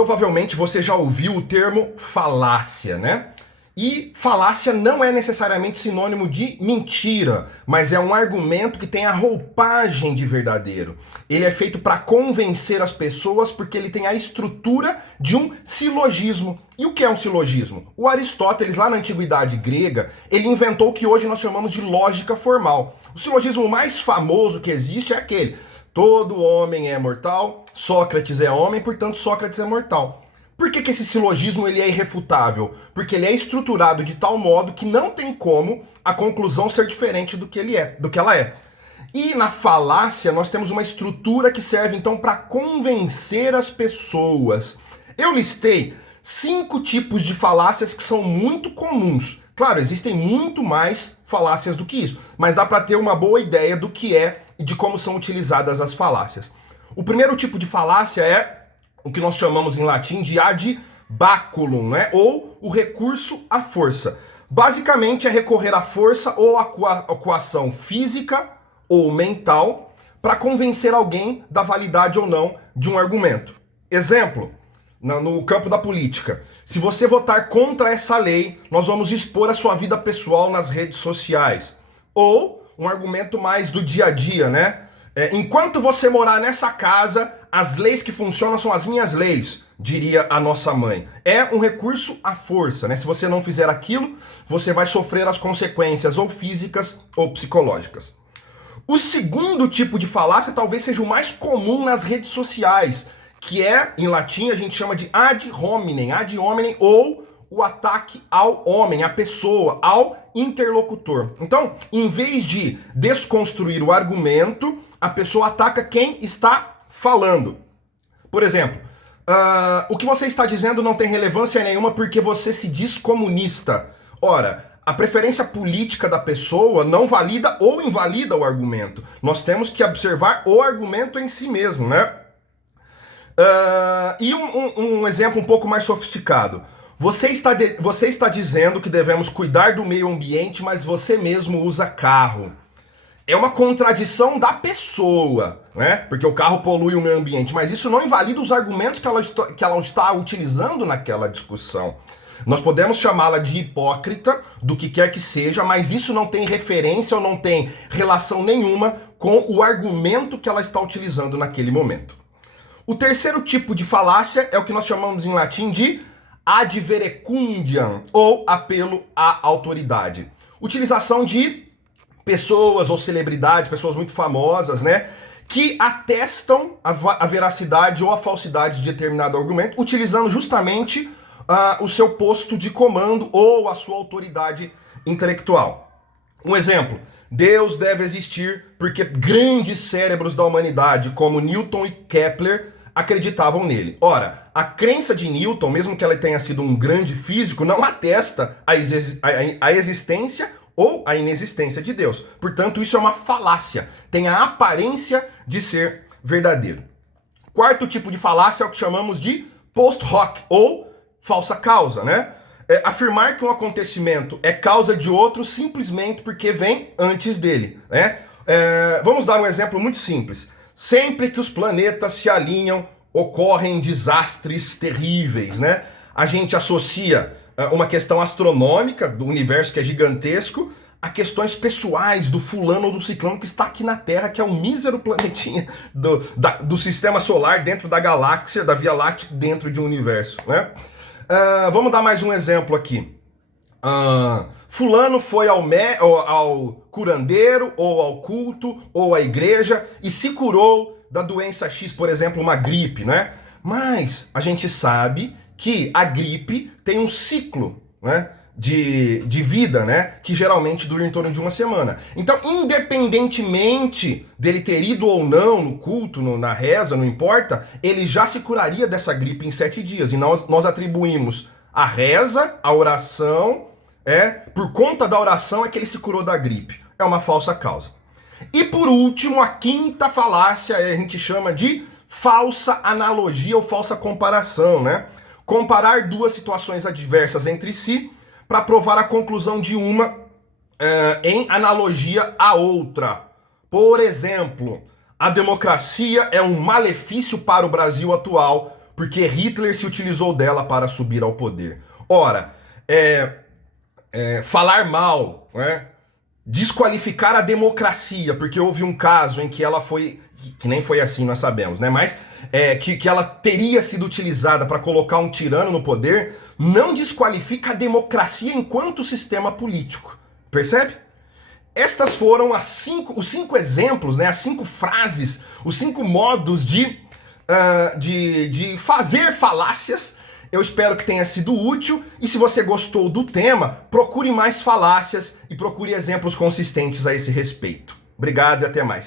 Provavelmente você já ouviu o termo falácia, né? E falácia não é necessariamente sinônimo de mentira, mas é um argumento que tem a roupagem de verdadeiro. Ele é feito para convencer as pessoas porque ele tem a estrutura de um silogismo. E o que é um silogismo? O Aristóteles, lá na antiguidade grega, ele inventou o que hoje nós chamamos de lógica formal. O silogismo mais famoso que existe é aquele: todo homem é mortal, Sócrates é homem, portanto Sócrates é mortal. Por que esse silogismo ele é irrefutável? Porque ele é estruturado de tal modo que não tem como a conclusão ser diferente do que ela é. E na falácia nós temos uma estrutura que serve então para convencer as pessoas. Eu listei 5 tipos de falácias que são muito comuns. Claro, existem muito mais falácias do que isso, mas dá para ter uma boa ideia do que é e de como são utilizadas as falácias. O primeiro tipo de falácia é o que nós chamamos em latim de ad baculum, né? Ou o recurso à força. Basicamente é recorrer à força ou à coação física ou mental para convencer alguém da validade ou não de um argumento. Exemplo, no campo da política. Se você votar contra essa lei, nós vamos expor a sua vida pessoal nas redes sociais. Ou um argumento mais do dia a dia, né? Enquanto você morar nessa casa, as leis que funcionam são as minhas leis, diria a nossa mãe. É um recurso à força, né? Se você não fizer aquilo, você vai sofrer as consequências ou físicas ou psicológicas. O segundo tipo de falácia talvez seja o mais comum nas redes sociais, que é, em latim, a gente chama de ad hominem ou o ataque ao homem, à pessoa, ao interlocutor. Então, em vez de desconstruir o argumento, a pessoa ataca quem está falando. Por exemplo, o que você está dizendo não tem relevância nenhuma porque você se diz comunista. Ora, a preferência política da pessoa não valida ou invalida o argumento. Nós temos que observar o argumento em si mesmo, né? E um exemplo um pouco mais sofisticado. Você está dizendo que devemos cuidar do meio ambiente, mas você mesmo usa carro. É uma contradição da pessoa, né? Porque o carro polui o meio ambiente, mas isso não invalida os argumentos que ela está utilizando naquela discussão. Nós podemos chamá-la de hipócrita, do que quer que seja, mas isso não tem referência ou não tem relação nenhuma com o argumento que ela está utilizando naquele momento. O terceiro tipo de falácia é o que nós chamamos em latim de ad verecundiam, ou apelo à autoridade. Utilização de pessoas ou celebridades, pessoas muito famosas, né, que atestam a veracidade ou a falsidade de determinado argumento, utilizando justamente o seu posto de comando ou a sua autoridade intelectual. Um exemplo: Deus deve existir porque grandes cérebros da humanidade, como Newton e Kepler, acreditavam nele. Ora, a crença de Newton, mesmo que ela tenha sido um grande físico, não atesta a existência ou a inexistência de Deus. Portanto, isso é uma falácia. Tem a aparência de ser verdadeiro. Quarto tipo de falácia é o que chamamos de post hoc, ou falsa causa, né? Afirmar que um acontecimento é causa de outro simplesmente porque vem antes dele, né? Vamos dar um exemplo muito simples. Sempre que os planetas se alinham, ocorrem desastres terríveis, né? A gente associa uma questão astronômica do universo, que é gigantesco, a questões pessoais do fulano ou do ciclano que está aqui na Terra, que é um mísero planetinha do sistema solar dentro da galáxia, da Via Láctea, dentro de um universo, né? Vamos dar mais um exemplo aqui. Fulano foi ao curandeiro, ou ao culto, ou à igreja, e se curou da doença X, por exemplo, uma gripe, né? Mas a gente sabe que a gripe tem um ciclo, né, de vida, né, que geralmente dura em torno de uma semana. Então, independentemente dele ter ido ou não no culto, na reza, não importa, ele já se curaria dessa gripe em 7 dias. E nós atribuímos a reza, a oração, por conta da oração é que ele se curou da gripe. É uma falsa causa. E por último, a quinta falácia a gente chama de falsa analogia ou falsa comparação, né? Comparar duas situações adversas entre si para provar a conclusão de uma em analogia à outra. Por exemplo, a democracia é um malefício para o Brasil atual porque Hitler se utilizou dela para subir ao poder. Ora, falar mal, né? Desqualificar a democracia, porque houve um caso em que ela foi, que nem foi assim, nós sabemos, né? Mas que ela teria sido utilizada para colocar um tirano no poder, não desqualifica a democracia enquanto sistema político. Percebe? Estas foram os cinco exemplos, né? As 5 frases, os 5 modos de fazer falácias. Eu espero que tenha sido útil, e se você gostou do tema, procure mais falácias e procure exemplos consistentes a esse respeito. Obrigado e até mais.